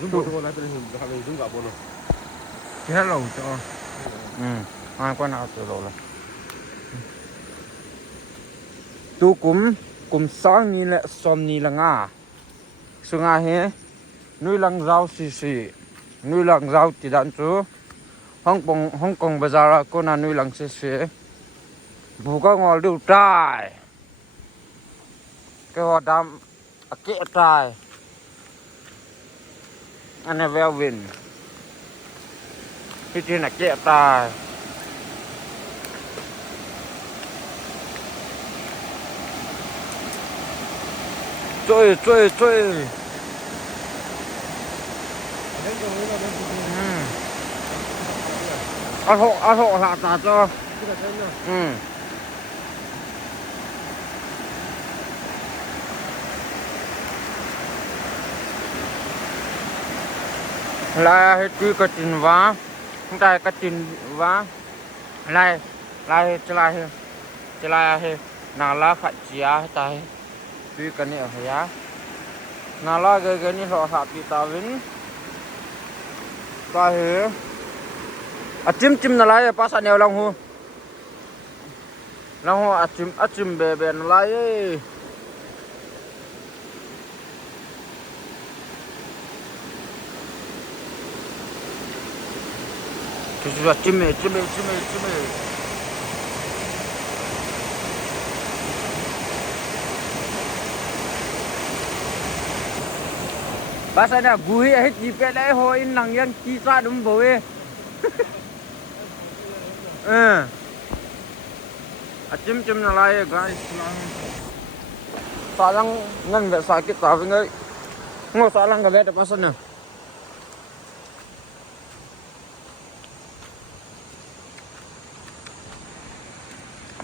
Jumbo tu nak terus kami jumpa pun. Hello cho. Ai qua nào từ rồi. Tu cũng sáng ni lệ xóm ni là ngà. Sung à he. Nuôi lăng rau xì. Nuôi lăng rau thì đàn chú. Hong Kong bazaar ko na nuôi lăng xì. Bù có ngồi lưu trai. Cái họ đam kệ trai. Anh này Velvin. Cái chuyện là kệ trai. Chơi. Ăn hộ hạ tà cho. Là hết cái tin vá. Không tại cái tin vá. Lại hết nào là phát chia tại tuy cái này ở nhà nào là cái này họ hạ bị tao vĩnh tại hết chim nào lại pas anh lòng hồ chim bè nào lại Sudah chim Bahasa dah gui hết gì cái đấy hồi nằng yang chi ra đúng bồi. Chim nào lại guys. Salang ngan vet sakit tapi ngai. Ngau salang ke vet apa sana?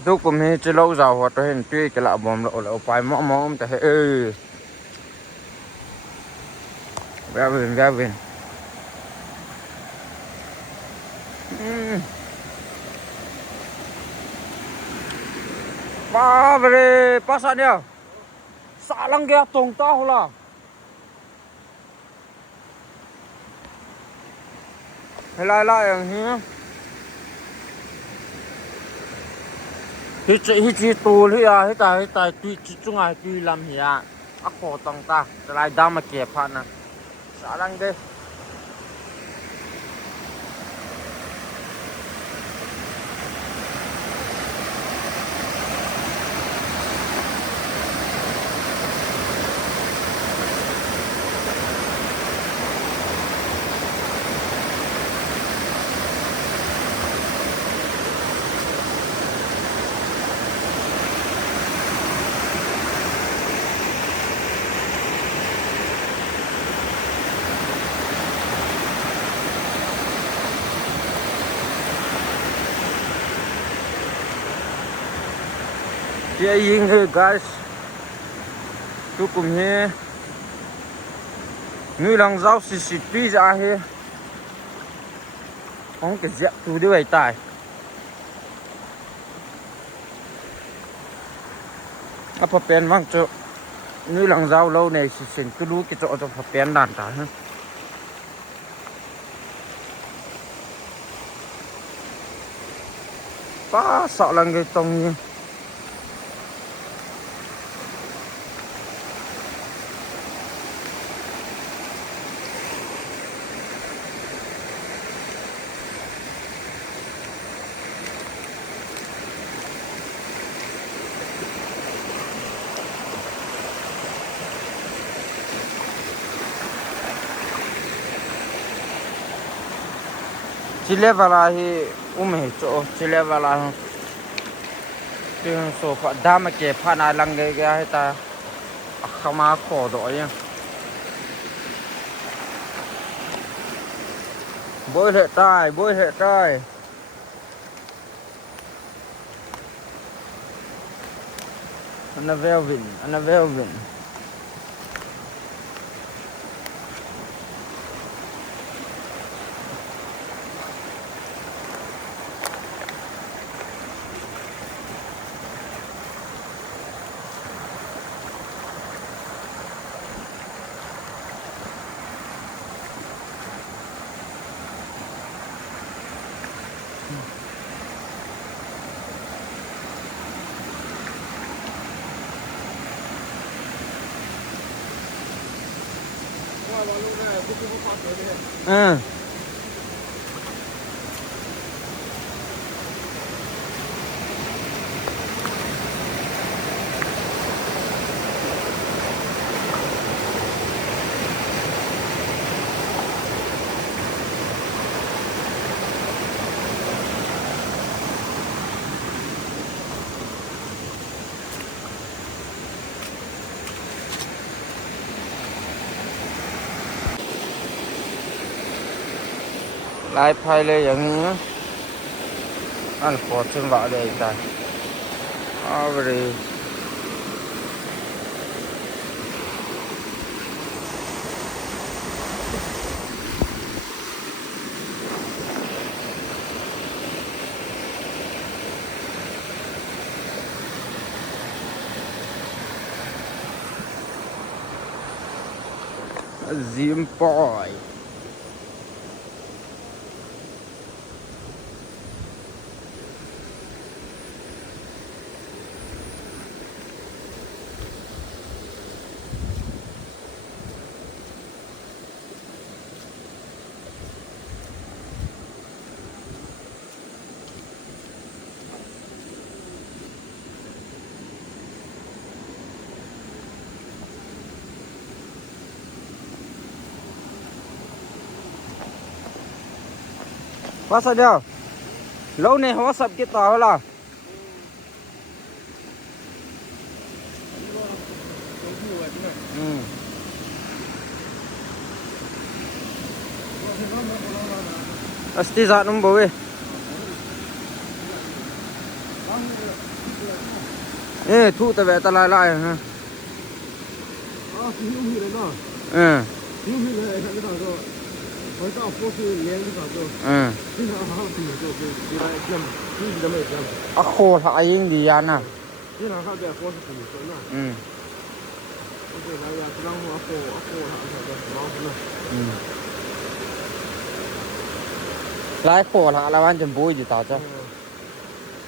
Tu cũng hết chỉ lâu giàu hoặc là hiện tuy cái lạ bom là phải mỏm tại Velvin. Ba về pasan ya. Salang dia tong tahu lah. Lại yang ni. Hi tu li ya, hi tai tu chung ai tu lam hi ya. Ako tong ta, lai dam ma ke pha na. Salang deh. Dia ying he guys. Tu cũng he. Người lăng rau xịt pi ra he. Không cái dẹp tu đi vậy tài. Apa pen mang cho. Người lăng rau lâu này xịt cứ lú cái chỗ cho pen đàn ta ha. Ba sợ lăng cái tông như. Chile vào hi hết chỗ chile vào tiếng sofa đam cái phan ai lăng cái ta không mà khổ rồi nha bôi hệ trai anh Velvin ว่าลูกได้ทุกคนก็เจอเลย ลายภายเลยอย่างนี้อันขอถึงว่าเลยได้เอาไปเลยซิมปอยว่าซะเดียวแล้วในโทรศัพท์กี่ต่อล่ะPasti saat nombor weh. Tu tak betul tak lai ha. Hiu hiuเลยเนาะ hiu hiuเลย看到说回到过去年的时候经常好听就是原来这样经常没这样 Aku tak aing dia na. 经常好在过去听说呢就是来呀知道我好好他的老虎呢 หลายโคละละวันจนบุยอยู่ต่อจ้ะ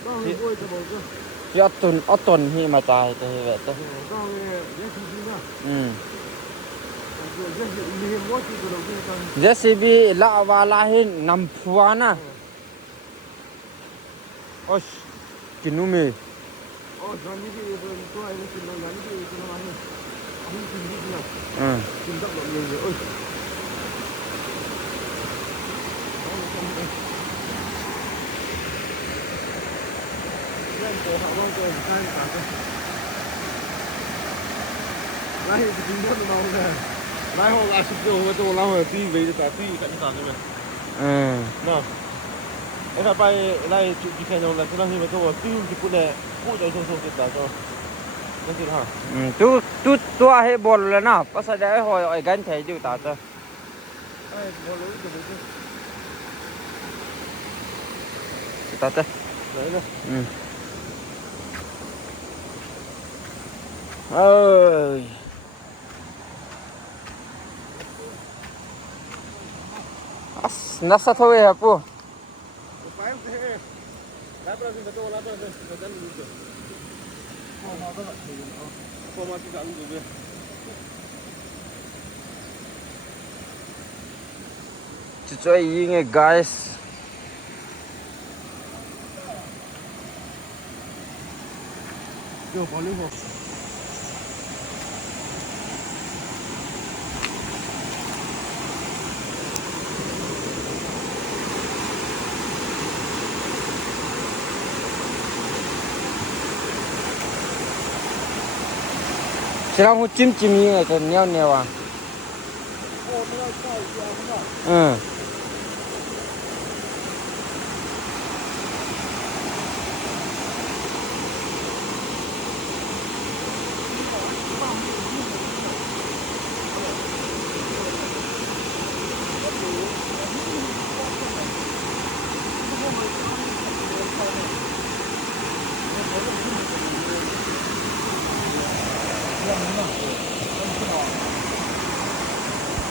当然不会这么个 ที่เอาตนที่มาตายจะเฮ็ดจ้ะ 当然也挺新的就是你我记得了这个 JCB ละวาลาหินนำพัวนะโอ๊ยกินนู่มี咱们这个做一个新的咱们这个新的玩意很新的新到了那个Hãy subscribe cho kênh Ghiền Mì Gõ để không bỏ lỡ những video hấp dẫn Lái họ là sụp rồi, tôi lao ở tí về cả tí cạnh sàn rồi Nào Em phải bay lại chụp đi khen nhau là tôi đang nhìn vào tôi tí thì cũng để Cũng cho sâu cái tà cho Nên chứ hảตัวให้บอลแล้วนะภาษาได้หอยไอ้กันแท้อยู่ตาจ้ะ Ai, bò lưới cho bố chứตาจ้ะ Đấy nè ơi nasa thôi hả cô Phải không thế Lái bà xin bà tô, lái bà xin bà chân lưu được Cô mà xin lưu được chỉ cho ý nghe guys Yo, bỏ lưới hồ Sila mo chim chim yi nga nyaw nyaw ah.